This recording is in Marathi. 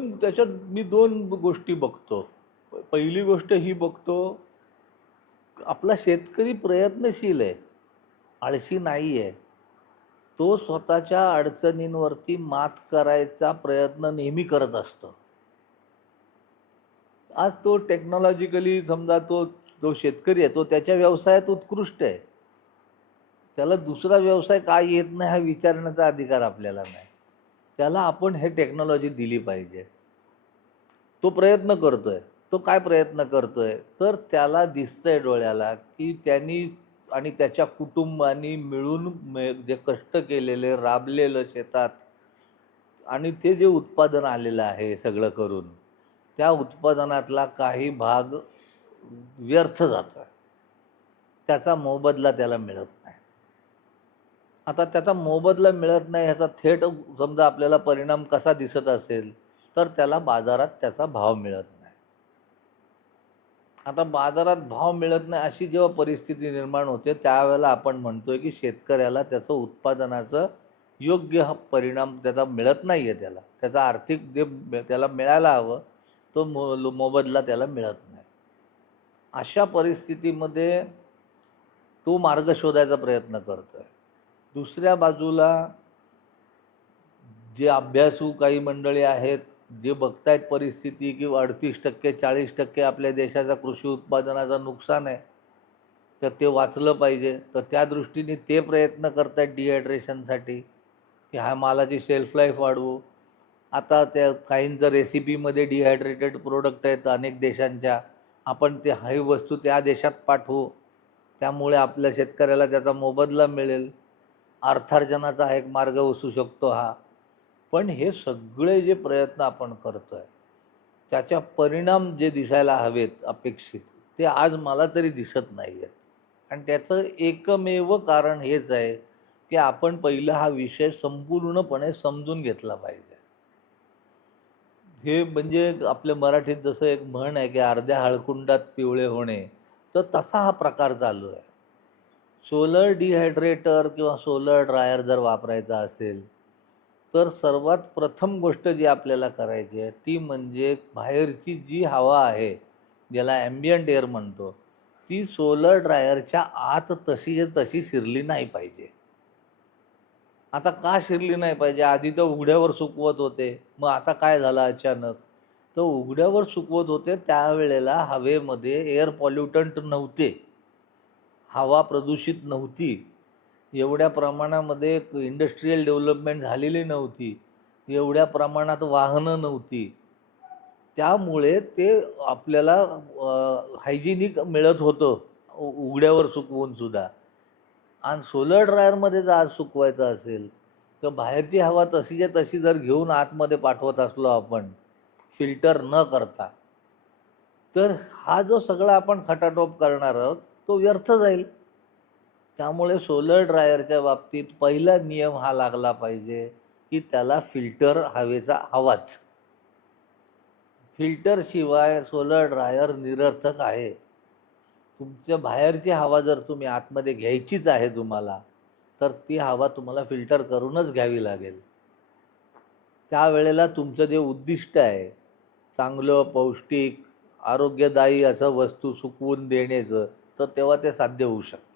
दोन त्याच्यात मी दोन गोष्टी बघतो. पहिली गोष्ट ही बघतो आपला शेतकरी प्रयत्नशील आहे आळशी नाही आहे. तो स्वतःच्या अडचणींवरती मात करायचा प्रयत्न नेहमी करत असतो. आज तो टेक्नॉलॉजिकली समजा तो जो शेतकरी आहे तो त्याच्या व्यवसायात उत्कृष्ट आहे. त्याला दुसरा व्यवसाय काय येत नाही हा विचारण्याचा अधिकार आपल्याला नाही. त्याला आपण हे टेक्नॉलॉजी दिली पाहिजे. तो प्रयत्न करतोय. तो काय प्रयत्न करतोय? तर त्याला दिसतंय डोळ्याला की त्यांनी आणि त्याच्या कुटुंबानी मिळून मे- जे कष्ट केलेले राबलेलं शेतात आणि ते जे उत्पादन आलेलं आहे सगळं करून त्या उत्पादनातला काही भाग व्यर्थ जातो त्याचा मोबदला त्याला मिळत आता त्याचा मोबदला मिळत नाही ह्याचा थेट समजा आपल्याला परिणाम कसा दिसत असेल तर त्याला बाजारात त्याचा भाव मिळत नाही. आता बाजारात भाव मिळत नाही अशी जेव्हा परिस्थिती निर्माण होते त्यावेळेला आपण म्हणतोय की शेतकऱ्याला त्याचं उत्पादनाचं योग्य हा परिणाम त्याचा मिळत नाही आहे त्याला. त्याचा आर्थिक जे त्याला मिळायला हवं तो मो मोबदला त्याला मिळत नाही. अशा परिस्थितीमध्ये तो मार्ग शोधायचा प्रयत्न करतो आहे दुसऱ्या बाजूला जे अभ्यासू काही मंडळी आहेत जे बघतायत परिस्थिती की अडतीस टक्के चाळीस टक्के आपल्या देशाचा कृषी उत्पादनाचं नुकसान आहे तर ते वाचलं पाहिजे. तर त्या दृष्टीने ते प्रयत्न करतायत डिहायड्रेशनसाठी की ह्या मालाची शेल्फ लाईफ वाढवू. आता त्या काहींचं रेसिपीमध्ये डिहायड्रेटेड प्रोडक्ट आहेत अनेक देशांच्या आपण ते ही वस्तू त्या देशात पाठवू. त्यामुळे आपल्या शेतकऱ्याला त्याचा मोबदला मिळेल. अर्थार्जनाचा एक मार्ग असू शकतो हा. पण हे सगळे जे प्रयत्न आपण करतोय त्याच्या परिणाम जे दिसायला हवेत अपेक्षित ते आज मला तरी दिसत नाही आहेत आणि त्याचं एकमेव कारण हेच आहे की आपण पहिला हा विषय संपूर्णपणे समजून घेतला पाहिजे. हे म्हणजे आपल्या मराठीत जसं एक म्हण आहे की अर्ध्या हळकुंडात पिवळे होणे तर तसा हा प्रकार चालू आहे. सोलर डिहायड्रेटर किंवा सोलर ड्रायर जर वापरायचा असेल तर सर्वात प्रथम गोष्ट जी आपल्याला करायची आहे ती म्हणजे बाहेरची जी हवा आहे ज्याला ॲम्बियंट एअर म्हणतो ती सोलर ड्रायरच्या आत तशी तशी शिरली नाही पाहिजे. आता का शिरली नाही पाहिजे? आधी तर उघड्यावर सुकवत होते. मग आता काय झालं अचानक? तर उघड्यावर सुकवत होते त्यावेळेला हवेमध्ये एअर पॉल्युटंट नव्हते. हवा प्रदूषित नव्हती. एवढ्या प्रमाणामध्ये इंडस्ट्रीयल डेव्हलपमेंट झालेली नव्हती. एवढ्या प्रमाणात वाहनं नव्हती. त्यामुळे ते आपल्याला हायजिनिक मिळत होतं. उघड्यावर सुकवून सुद्धा. आणि सोलर ड्रायरमध्ये जर आज सुकवायचं असेल तर बाहेरची हवा तशीच्या तशी जर घेऊन आतमध्ये पाठवत असलो आपण फिल्टर न करता तर हा जो सगळा आपण खटाटोप करणार आहोत तो व्यर्थ जाईल. त्यामुळे सोलर ड्रायरच्या बाबतीत पहिला नियम हा लागला पाहिजे की त्याला फिल्टर हवेचा हवाच फिल्टरशिवाय सोलर ड्रायर निरर्थक आहे. तुमच्या बाहेरची हवा जर तुम्ही आतमध्ये घ्यायचीच आहे तुम्हाला तर ती हवा तुम्हाला फिल्टर करूनच घ्यावी लागेल. त्यावेळेला तुमचं जे उद्दिष्ट आहे चांगलं पौष्टिक आरोग्यदायी असं वस्तू सुकवून देण्याचं तर तेव्हा ते साध्य होऊ शकतं.